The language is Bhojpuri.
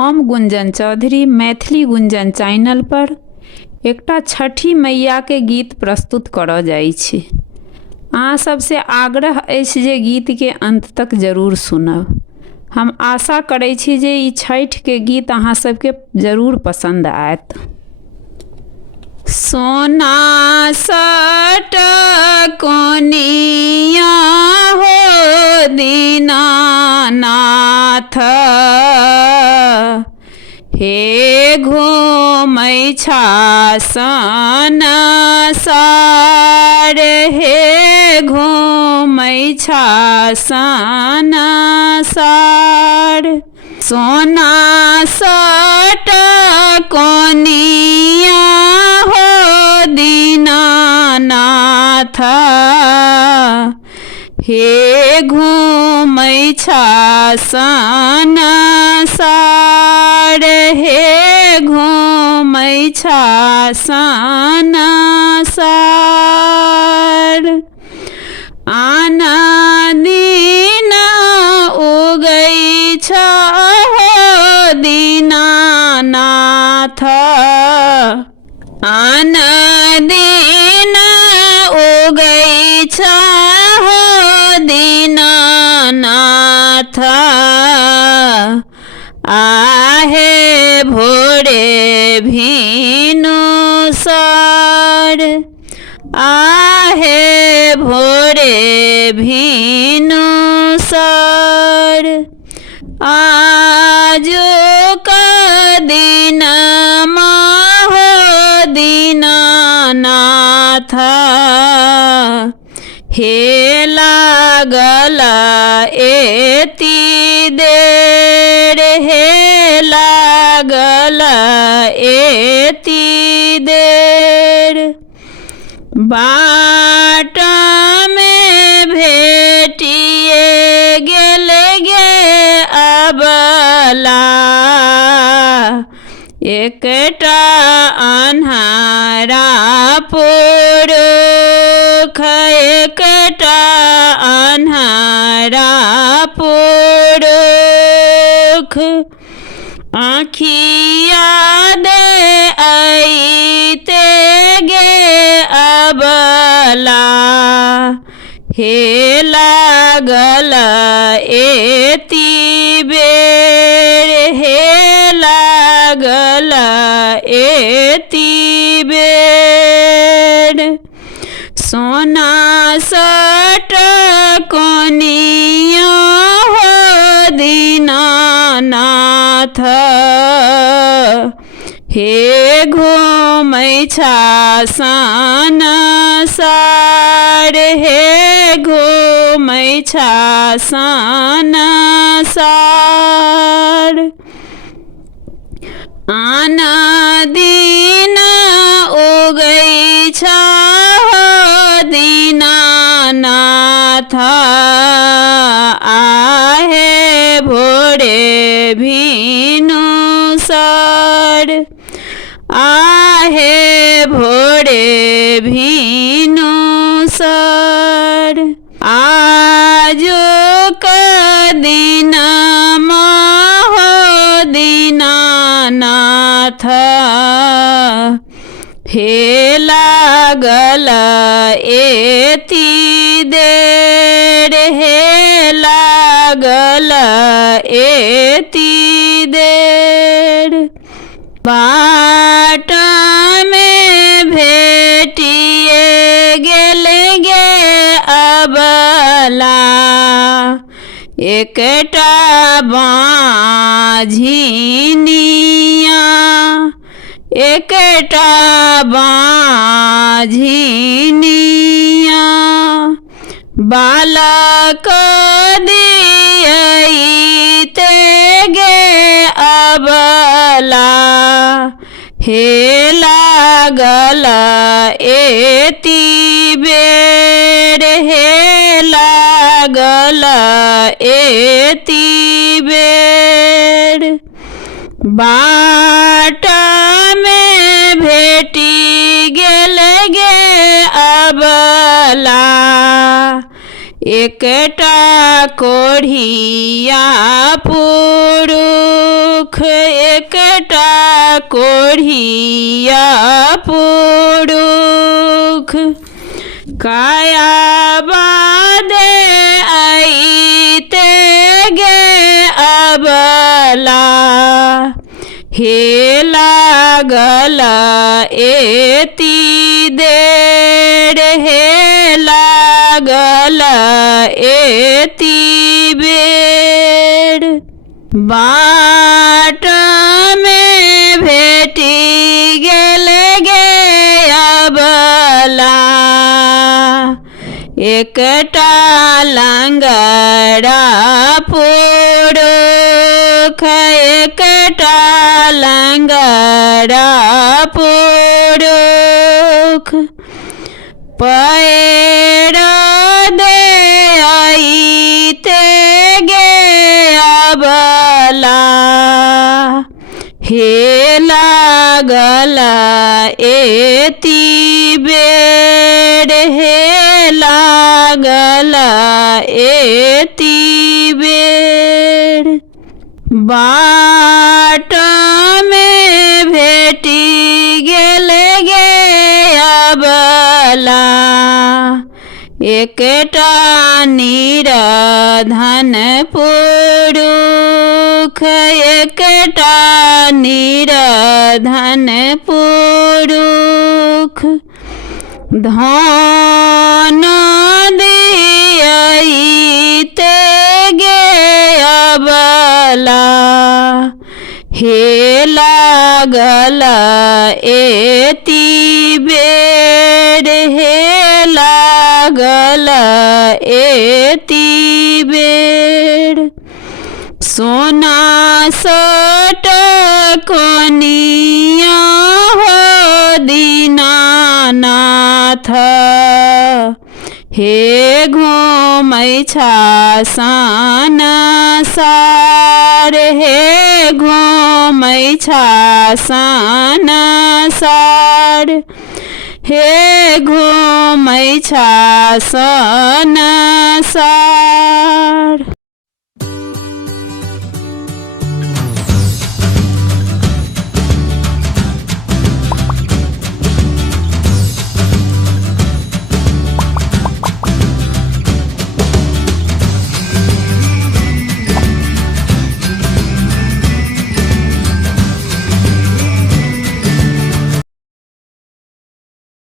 हम गुंजन चौधरी मैथिली गुंजन चैनल पर एकटा छठी मैया के गीत प्रस्तुत करऽ जाइ छी। अहाँ सबसे आग्रह अछि जे गीत के अंत तक जरूर सुनब। हम आशा करै छी जे ई छठ के गीत अहाँ सबके जरूर पसंद आयत। सोना सट कोनिया हो दीनानाथ, हे घूमै छासन सार, हे घूमै छासन सार। सोना सट कोनिया हो दीनानाथ, हे घूमै छासन सार, हे घूमै छासन सार। आन दिन उगै छ दीनानाथ, आन दिन उगै छ दीनानाथ, आहे भोरे भिनु सर, आहे भोरे भिनु सर। आजुक दिन हो दीनानाथ, हे लागल एति देर, हे लागल एति देर। बाट में भेटिए गेल गे अबला, एकटा अन्हारा पुरुष, एकटा अन्हारा पुरुष। आँखिया दे आइते गे अबला, हे लागल एति बेर, हे लागल एति बेर। सोना सट कोनिया हो दीनानाथ, हे घूमै छासन सार, हे घूमै छासन सार। आन दिन उगै छ दीनानाथ, आहे भोरे भिनु सर, आहे भोरे भिनु सर। आजुक दिन हो दीनानाथ, हे लागल एति देर, हे लागल एति देर। बाट में भेटिए गेल गे अबला, एकटा बाझिनिया, एकटा बाझिनिया। बालक दियैते गे अबला, हे लागल एति बेर, हे लागल एति बेर। बाट में भेटि गेल गे अबला, एकटा कोढ़िया पुरुष एकटा कोढ़िया पुरुष काया बादे आईते गे अबला हे लागल एती देर हे लागल एती बेर बाट में भेटी गेल गे अबला एकटा लंगड़ा पुरुष एकटा लंगड़ा पुरुष पैर दे आईते गे अबला हे लागल एती बेर हे लागल एती बेर बाट में भेटी गेल गे अबला एकटा निराधन पुरुष एकटा निराधन पुरुष धन दियाईते गे अबला हे लागल एती बेर हे लागल एती बेर सोना सट कोनिया हो दीनानाथ हे घूमै छासन सार हे घूमै छासन सार हे घूमै छासन सार